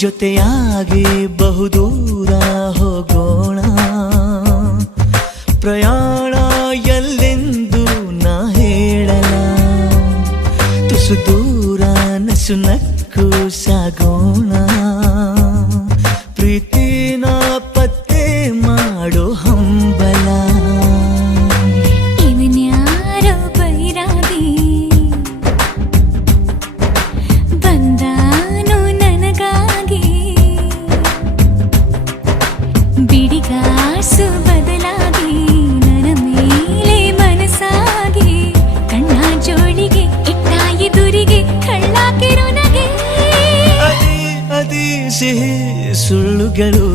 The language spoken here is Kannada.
ಜೊತೆಯಾಗಿ ಬಹುದೂರ ಹೋಗೋಣ, ಪ್ರಯಾಣ ಎಲ್ಲೆಂದು ನಾ ಹೇಳಲ, ತುಸು ದೂರ ನಸು ನಕ್ಕು ಸಾಗೋಣ, ಪ್ರೀತಿನ ಪತ್ತೆ ಮಾಡೋ ಹಂಬಲ. ಇವನ್ಯಾರೋ ಬೈರಾಗಿ ಬಂದಾನು ನನಗಾಗಿ, ಬಿಡಿಗಾಸು ಬದಲಾಗಿ ನನ್ನ ಮೇಲೆ ಮನಸ್ಸಾಗಿ, ಕಣ್ಣ ಜೋಳಿಗೆ ಇಟ್ಟ ಎದುರಿಗೆ ಕಳ್ಳಾಕಿರೋ ನಗೆ. ಅದಿ ಸಿಹಿ ಸುಳ್ಳುಗಳು